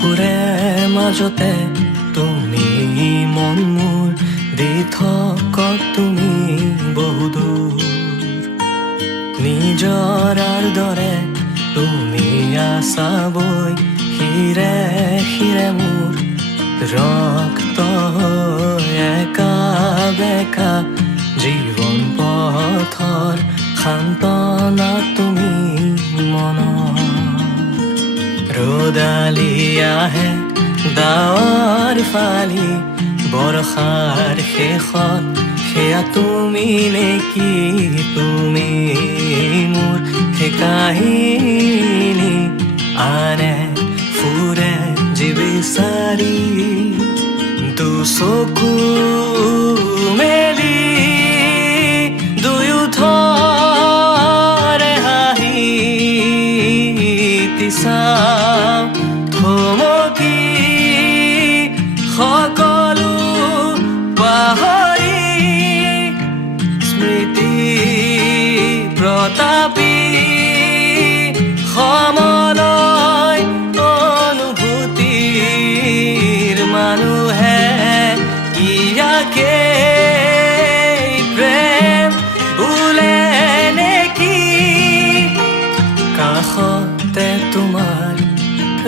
বুকুৰে মাজতে তুমি মন মোৰ দি থকা তুমি বহুদূৰ নিজৰাৰ দৰে তুমি আছা বৈ হিৰে হিৰে মোৰ ৰক্ত একা বেকা জীৱন পথৰ সান্তনা তুমি মনৰ ৰ'দালি আহে ডাৱৰ ফালি বৰষাৰ শেষত সেয়া তুমি নেকি তুমি মোৰ সেই কাহিনী আনে ফুৰে জীৱিচাৰি দুচকু মেলি দুয়োধৰে হাঁহি চাওঁ থমকি সকলো পাহৰি স্মৃতি প্ৰতাপী সমলয় অনুভূতিৰ মানুহে ইয়াকে প্ৰেম বোলে নেকি কাষতে তোমাৰ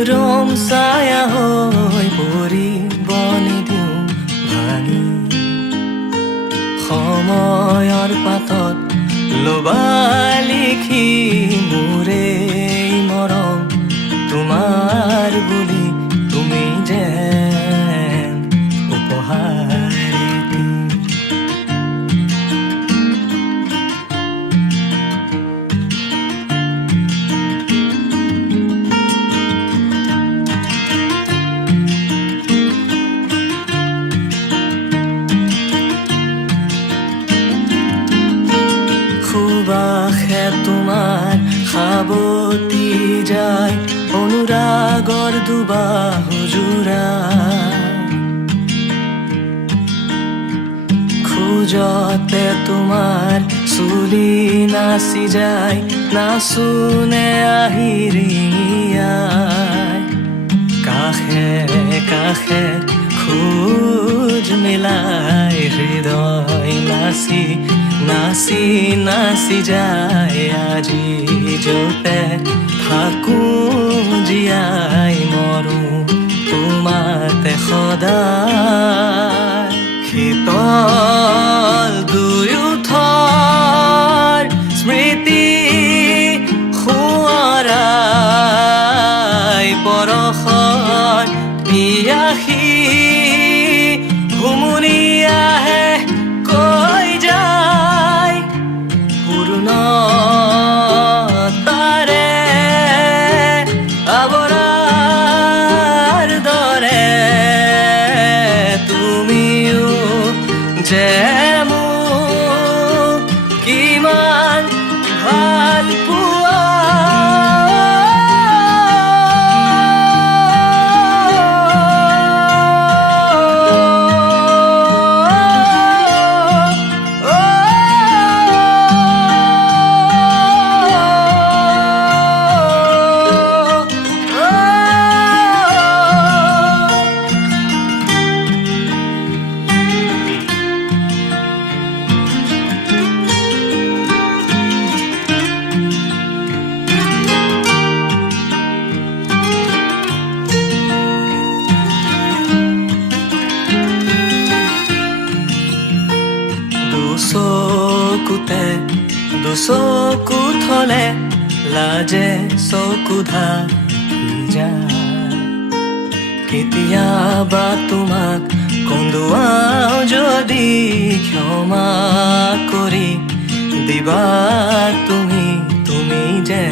ৰম ছায়া হৈ পৰিব নিদিওঁ ভাঙি সময়ৰ পাতত লবা লিখি মোৰে মৰম তোমাৰ বুলি তুমি যেন উপহাৰ সুবাসে তোমাৰ সাৱতি যায় অনুৰাগৰ দুবাহু জোৰা খোজতে তোমাৰ চুলি নাচি যায় নাচোনে আহি ৰিঙিয়াই কাষে কাষে খোজ মিলাই হৃদয় নাচি নাচি নাচি যায় আজি যতে থাকোঁ জীয়াই মৰো তোমাতে সদায় শীতল দুয়োথৰ স্মৃতি সোঁৱৰাই পৰশৰ পিয়াসী ঘুমুনি আহে কৈ যায় পূৰ্ণতাৰে আৱৰাৰ দৰে তুমিও যে মোক কিমান ভাল পোৱা দুচকু থলে লাজে চকু ঢাকি যায় কেতিয়াবা তোমাক কন্দুৱাও যদি ক্ষমা কৰি দিবা তুমি যে